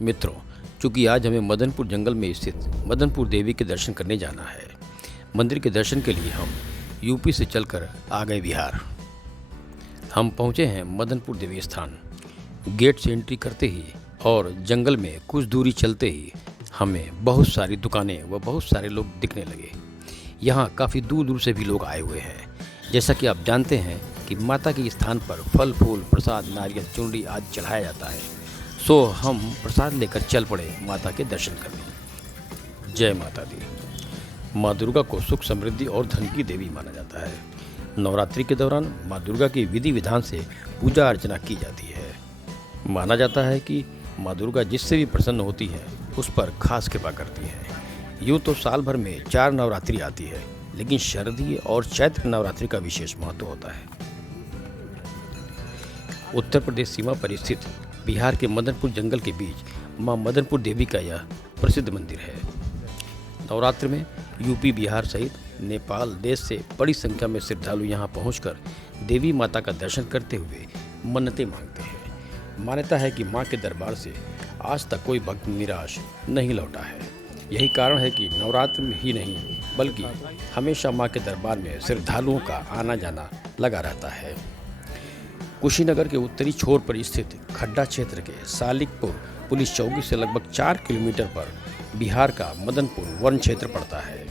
मित्रों, चूंकि आज हमें मदनपुर जंगल में स्थित मदनपुर देवी के दर्शन करने जाना है। मंदिर के दर्शन के लिए हम यूपी से चलकर आ गए बिहार। हम पहुंचे हैं मदनपुर देवी स्थान। गेट से एंट्री करते ही और जंगल में कुछ दूरी चलते ही हमें बहुत सारी दुकानें व बहुत सारे लोग दिखने लगे। यहाँ काफ़ी दूर दूर से भी लोग आए हुए हैं। जैसा कि आप जानते हैं कि माता के स्थान पर फल फूल प्रसाद नारियल चुनरी आदि चढ़ाया जाता है। सो हम प्रसाद लेकर चल पड़े माता के दर्शन करने। जय माता दी। माँ दुर्गा को सुख समृद्धि और धन की देवी माना जाता है। नवरात्रि के दौरान माँ दुर्गा की विधि विधान से पूजा अर्चना की जाती है। माना जाता है कि माँ दुर्गा जिससे भी प्रसन्न होती है उस पर खास कृपा करती है। यूँ तो साल भर में 4 नवरात्रि आती है, लेकिन शारदीय और चैत्र नवरात्रि का विशेष महत्व होता है। उत्तर प्रदेश सीमा पर स्थित बिहार के मदनपुर जंगल के बीच मां मदनपुर देवी का यह प्रसिद्ध मंदिर है। नवरात्र में यूपी बिहार सहित नेपाल देश से बड़ी संख्या में श्रद्धालु यहां पहुंचकर देवी माता का दर्शन करते हुए मन्नतें मांगते हैं। मान्यता है कि मां के दरबार से आज तक कोई भक्त निराश नहीं लौटा है। यही कारण है कि नवरात्र में ही नहीं बल्कि हमेशा मां के दरबार में श्रद्धालुओं का आना जाना लगा रहता है। कुशीनगर के उत्तरी छोर पर स्थित खड्डा क्षेत्र के सालिकपुर पुलिस चौकी से लगभग 4 किलोमीटर पर बिहार का मदनपुर वन क्षेत्र पड़ता है।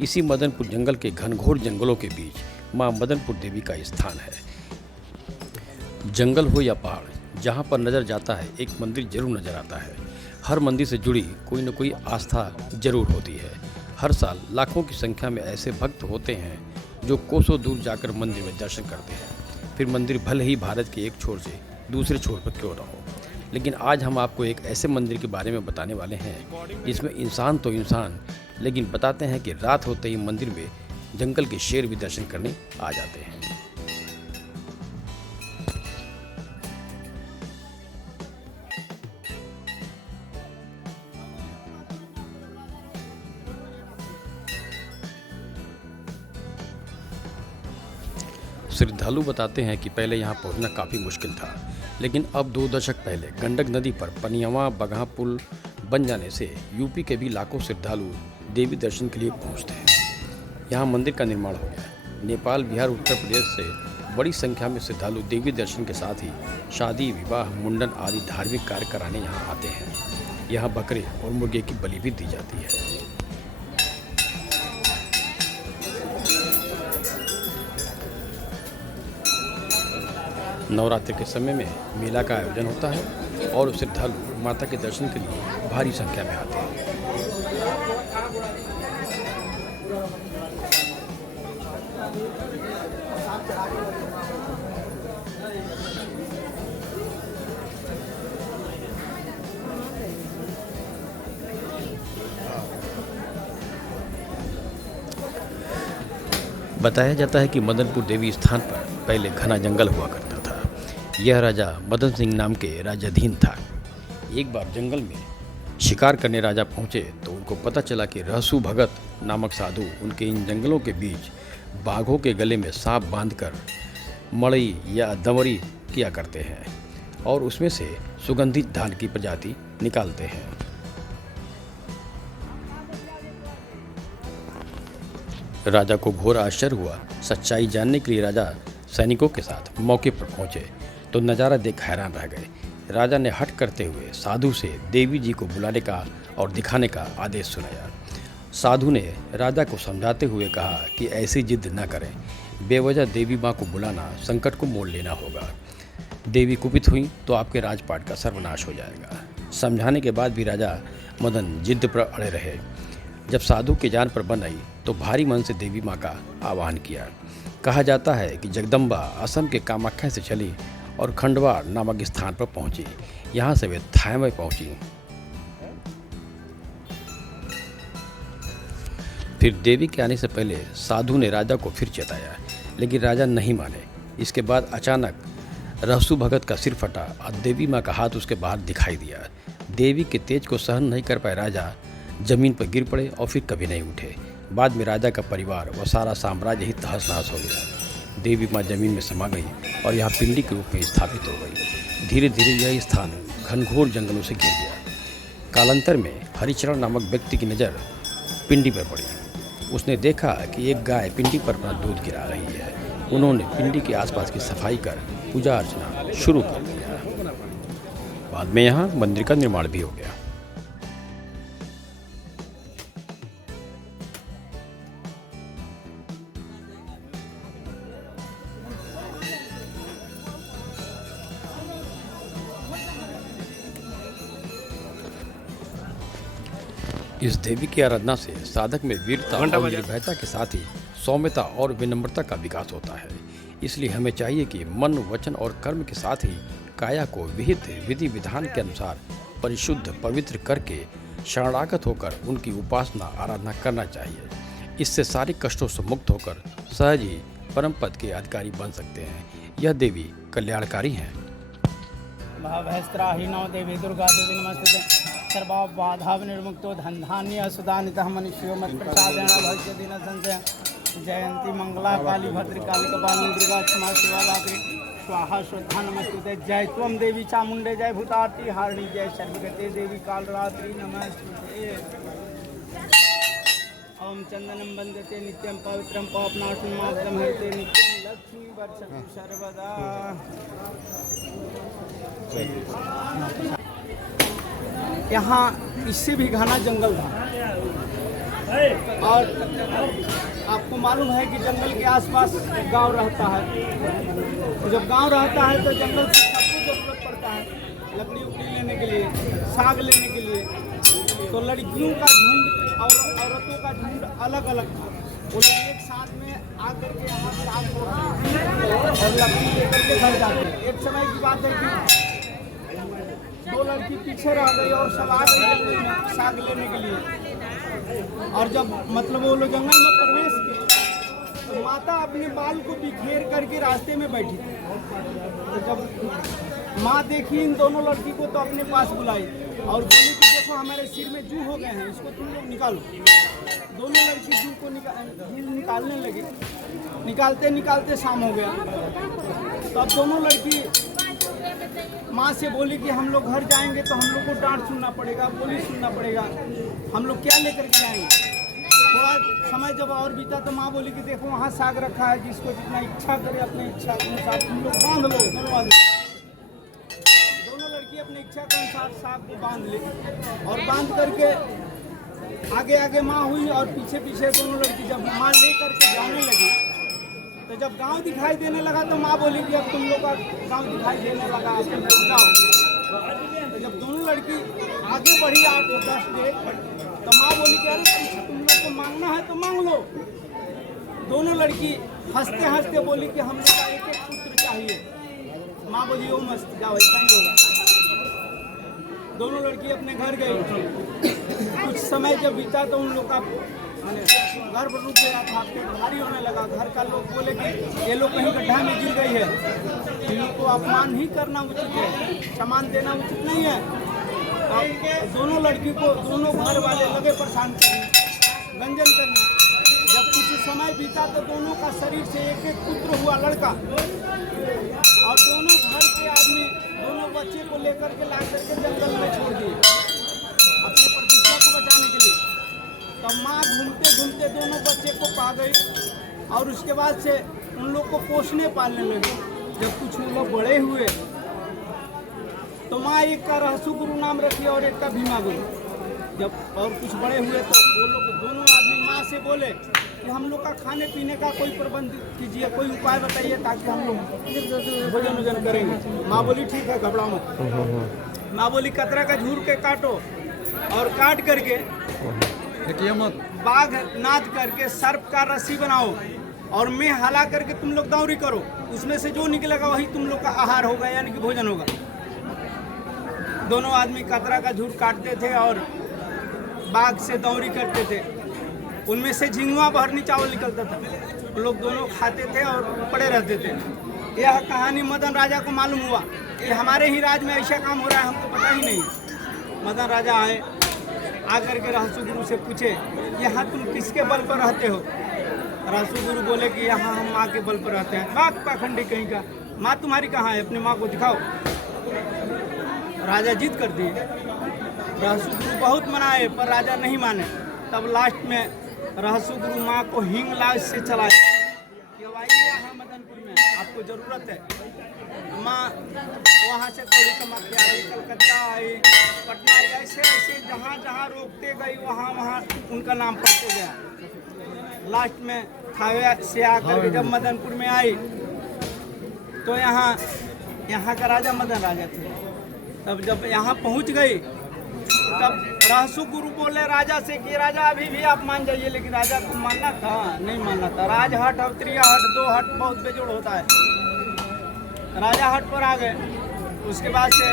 इसी मदनपुर जंगल के घनघोर जंगलों के बीच मां मदनपुर देवी का स्थान है। जंगल हो या पहाड़, जहां पर नजर जाता है एक मंदिर जरूर नजर आता है। हर मंदिर से जुड़ी कोई न कोई आस्था जरूर होती है। हर साल लाखों की संख्या में ऐसे भक्त होते हैं जो कोसों दूर जाकर मंदिर में दर्शन करते हैं। फिर मंदिर भले ही भारत के एक छोर से दूसरे छोर पर क्यों ना हो, लेकिन आज हम आपको एक ऐसे मंदिर के बारे में बताने वाले हैं जिसमें इंसान तो इंसान, लेकिन बताते हैं कि रात होते ही मंदिर में जंगल के शेर भी दर्शन करने आ जाते हैं। श्रद्धालु बताते हैं कि पहले यहाँ पहुँचना काफ़ी मुश्किल था, लेकिन अब 2 दशक पहले गंडक नदी पर पनियावा बगहा पुल बन जाने से यूपी के भी लाखों श्रद्धालु देवी दर्शन के लिए पहुँचते हैं। यहाँ मंदिर का निर्माण हो गया। नेपाल बिहार उत्तर प्रदेश से बड़ी संख्या में श्रद्धालु देवी दर्शन के साथ ही शादी विवाह मुंडन आदि धार्मिक कार्य कराने यहाँ आते हैं। यहाँ बकरे और मुर्गे की बलि भी दी जाती है। नवरात्रि के समय में मेला का आयोजन होता है और श्रद्धालु माता के दर्शन के लिए भारी संख्या में आते हैं। बताया जाता है कि मदनपुर देवी स्थान पर पहले घना जंगल हुआ करता था। यह राजा मदन सिंह नाम के राजाधीन था। एक बार जंगल में शिकार करने राजा पहुंचे तो उनको पता चला कि रहसु भगत नामक साधु उनके इन जंगलों के बीच बाघों के गले में सांप बांधकर मड़ई या दंवरी किया करते हैं और उसमें से सुगंधित धान की प्रजाति निकालते हैं। राजा को घोर आश्चर्य हुआ। सच्चाई जानने के लिए राजा सैनिकों के साथ मौके पर पहुंचे तो नज़ारा देख हैरान रह गए। राजा ने हट करते हुए साधु से देवी जी को बुलाने का और दिखाने का आदेश सुनाया। साधु ने राजा को समझाते हुए कहा कि ऐसी जिद न करें, बेवजह देवी माँ को बुलाना संकट को मोल लेना होगा। देवी कुपित हुई तो आपके राजपाट का सर्वनाश हो जाएगा। समझाने के बाद भी राजा मदन जिद पर अड़े रहे। जब साधु की जान पर बन आई तो भारी मन से देवी माँ का आह्वान किया। कहा जाता है कि जगदम्बा असम के कामाख्या से चली और खंडवा नामक स्थान पर पहुंची। यहाँ से वे थाई में पहुंची। फिर देवी के आने से पहले साधु ने राजा को फिर चेताया, लेकिन राजा नहीं माने। इसके बाद अचानक रहसु भगत का सिर फटा और देवी माँ का हाथ उसके बाहर दिखाई दिया। देवी के तेज को सहन नहीं कर पाए राजा जमीन पर गिर पड़े और फिर कभी नहीं उठे। बाद में राजा का परिवार व सारा साम्राज्य ही तहस नहस हो गया। देवी माँ जमीन में समा गई और यहाँ पिंडी के रूप में स्थापित हो गई। धीरे धीरे यह स्थान घनघोर जंगलों से घिर गया। कालांतर में हरिचरण नामक व्यक्ति की नज़र पिंडी पर पड़ी। उसने देखा कि एक गाय पिंडी पर अपना दूध गिरा रही है। उन्होंने पिंडी के आसपास की सफाई कर पूजा अर्चना शुरू कर दिया। बाद में यहाँ मंदिर का निर्माण भी हो गया। इस देवी की आराधना से साधक में वीरता और निर्भयता के साथ ही सौम्यता और विनम्रता का विकास होता है। इसलिए हमें चाहिए कि मन, वचन और कर्म के साथ ही काया को विहित विधि विधान के अनुसार परिशुद्ध पवित्र करके शरणागत होकर उनकी उपासना आराधना करना चाहिए। इससे सारे कष्टों से मुक्त होकर सहज ही परम पद के अधिकारी बन सकते हैं। यह देवी कल्याणकारी हैं। भवस्त्राहीनो देवी दुर्गा देवी नमस्ते। सर्वबाधा विनिर्मुक्तो धनधान्य सुदानितः मनुष्यो मत्प्रसादेन भविष्यति न संशयः। जयंती मंगला काली भद्रकाली कपालिनी दुर्गा क्षमा शिवा धात्री स्वाहा श्रद्धा नमस्ते। जय त्वं देवी चामुंडे जय भूतार्ति हारिणी जय सर्वगते देवी कालरात्रि नमस्ते। ओम चंदनं वंदते नित्यं पवित्रं पापनाशनं मार्गं हरते नित्यं लक्ष्मी वर्षतु सर्वदा। यहाँ इससे भी घना जंगल था और आपको मालूम है कि जंगल के आसपास गांव रहता है। जब गांव रहता है तो जंगल से सबको जरूरत पड़ता है लकड़ी उकड़ी लेने के लिए, साग लेने के लिए। तो लड़कियों का झुंड और औरतों का झुंड अलग अलग था। वो लोग एक साथ में आकर के यहाँ साग तोड़ते और लकड़ी लेकर के घर जाते। एक समय की बात है कि दो लड़की पीछे रह गई और सब आ गई साग लेने के लिए। और जब मतलब वो लोग जंगल में प्रवेश किए तो माता अपने बाल को बिखेर करके रास्ते में बैठी थी। तो जब माँ देखी इन दोनों लड़की को तो अपने पास बुलाई और बोली कि देखो हमारे सिर में जू हो गए हैं, इसको तुम लोग निकालो। दोनों लड़की जू को निकालने लगी। निकालते निकालते शाम हो गया। तो अब दोनों लड़की माँ से बोली कि हम लोग घर जाएंगे तो हम लोग को डांट सुनना पड़ेगा, बोली सुनना पड़ेगा, हम लोग क्या लेकर के जाएंगे। थोड़ा समय जब और बीता तो माँ बोली कि देखो वहाँ साग रखा है, जिसको जितना इच्छा करे अपनी इच्छा के अनुसार तुम लोग बांध लो, धन्यवाद। दोनों लड़की अपनी इच्छा के अनुसार साग को बांध ली और बांध करके आगे आगे माँ हुई और पीछे पीछे दोनों लड़की जब माँ ले करके जाने लगी तो जब गांव दिखाई देने लगा तो माँ बोली कि अब तुम लोग का गांव दिखाई देने लगा, अब तुम लोग जाओ। तो जब दोनों लड़की आगे बढ़ी 8-10 डेग तो माँ बोली कि अरे तुम लोग को मांगना है तो मांग लो। दोनों लड़की हंसते हंसते बोली कि हम लोग का एक एक पुत्र चाहिए। माँ बोली ओ मस्त जाओ, ऐसा ही होगा। दोनों लड़की अपने घर गई। कुछ समय जब बीता तो उन लोग का गर्भ रुक गया था, पेट भारी होने लगा। घर का लोग बोले कि ये लोग कहीं गड्ढा में गिर गई है, इन लोग को अपमान ही करना उचित है, सामान देना उचित नहीं है। अब दोनों लड़की को दोनों घर वाले लगे परेशान करने, गंजन करने। जब कुछ समय बीता तो दोनों का शरीर से एक एक पुत्र हुआ, लड़का। और दोनों घर के आदमी दोनों बच्चे को लेकर के ला करके जंगल में छोड़ दिए अपने प्रतिष्ठा को बचाने के लिए। तब माँ घूमते घूमते दोनों बच्चे को पा गई और उसके बाद से उन लोग को पोसने पालने लगे। जब कुछ वो लोग बड़े हुए तो माँ एक का रहसु गुरु नाम रखी और एक का भीमा गुरु। जब और कुछ बड़े हुए तो वो लोग दोनों आदमी माँ से बोले कि हम लोग का खाने पीने का कोई प्रबंध कीजिए, कोई उपाय बताइए ताकि हम लोग भोजन वोजन करेंगे। माँ बोली ठीक है, घबराओ मत। माँ बोली कतरा का झूर के काटो और काट करके बाघ नाद करके सर्प का रस्सी बनाओ और मैं हला करके तुम लोग दौरी करो, उसमें से जो निकलेगा वही तुम लोग का आहार होगा, यानी कि भोजन होगा। दोनों आदमी कतरा का झूर काटते थे और बाघ से दौरी करते थे। उनमें से झिंगुआ बहरनी चावल निकलता था, लोग दोनों खाते थे और पड़े रहते थे। यह कहानी मदन राजा को मालूम हुआ कि हमारे ही राज में ऐसा काम हो रहा है, हमको पता ही नहीं। मदन राजा आए, आकर के रहसु गुरु से पूछे यहाँ तुम किसके बल पर रहते हो। रहसु गुरु बोले कि यहाँ हम माँ के बल पर रहते हैं। बाप पाखंडी कहीं का, माँ तुम्हारी कहाँ है, अपनी माँ को दिखाओ। राजा जिद कर दिए। रहसु गुरु बहुत मनाए पर राजा नहीं माने। तब लास्ट में रहसु गुरु माँ को हिंग लाज से चलाए कि अब आइए यहाँ मदनपुर में, आपको ज़रूरत है। माँ वहाँ से कौड़ी कमा के आई, कलकत्ता आई, पटना आई, ऐसे ऐसे जहाँ जहाँ रोकते गई वहाँ वहाँ उनका नाम पड़ते गया। लास्ट में थावे से आकर के जब मदनपुर में आई तो यहाँ का राजा मदन राजा थे। तब जब यहाँ पहुँच गई तब रहसु गुरु बोले राजा से कि राजा अभी भी आप मान जाइए, लेकिन राजा को मानना था नहीं मानना था। राज हट अवतरिया हट, दो हट बहुत बेजोड़ होता है। राजा हट पर आ गए। उसके बाद से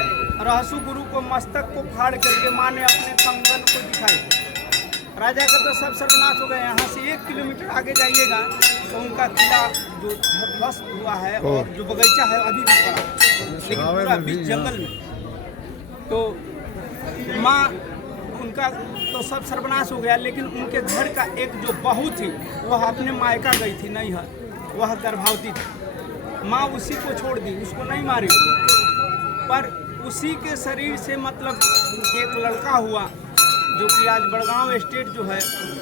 रहसु गुरु को मस्तक को फाड़ करके माँ ने अपने कंगन को दिखाई। राजा का तो सब सर्वनाश हो गए। यहाँ से 1 किलोमीटर आगे जाइएगा तो उनका किला जो ध्वस्त हुआ है और जो बगीचा है अभी भी पड़ा, लेकिन पूरा बीच जंगल में। तो माँ उनका तो सब सर्वनाश हो गया, लेकिन उनके घर का एक जो बहू थी वह अपने मायका गई थी नैहर, वह गर्भवती थी। माँ उसी को छोड़ दी, उसको नहीं मारी, पर उसी के शरीर से मतलब एक लड़का हुआ जो कि आज बड़गांव स्टेट जो है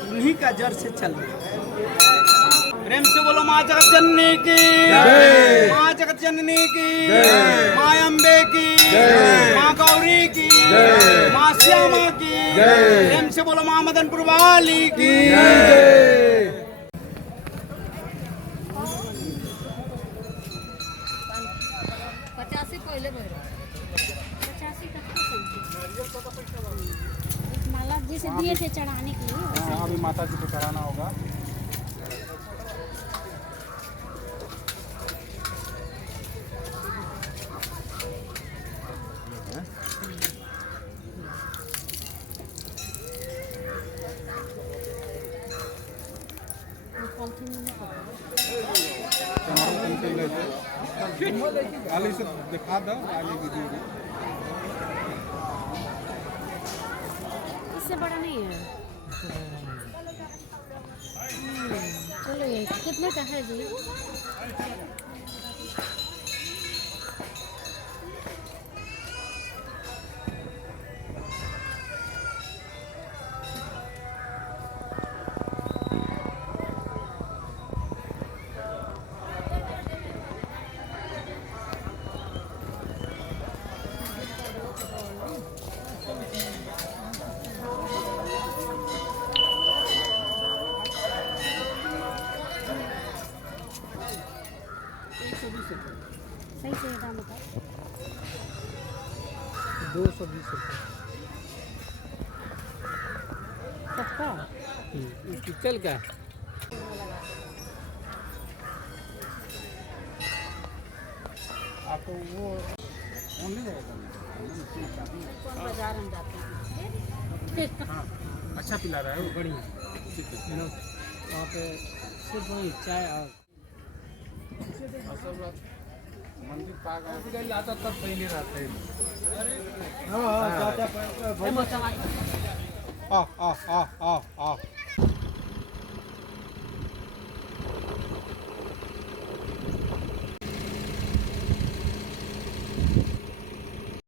उन्हीं का जड़ से चल रहा है। प्रेम से बोलो माँ जगत जननी की जय, माँ जगत जननी की जय, माँ अम्बे की जय, माँ गौरी की जय, माँ श्यामा की जय। प्रेम से बोलो माँ मदनपुर वाली की जय। 85 पहले भरो 85 माला जैसे दिए थे चढ़ाने के लिए। हाँ, अभी माता जी को चढ़ाना होगा। आली से दिखा दो, आली वीडियो इससे बड़ा नहीं है। चलो ये कितने का है जी? सही से दाम बताओ। 220 रुपये सबका चल क्या? आपको वो ओनली जाएगा। बाजार में जाते हैं। हाँ, अच्छा पिला रहा है वो, बढ़िया। वहाँ पे सिर्फ वही चाय और मंदिर पाक आता तब पहले रहते हैं। हाँ,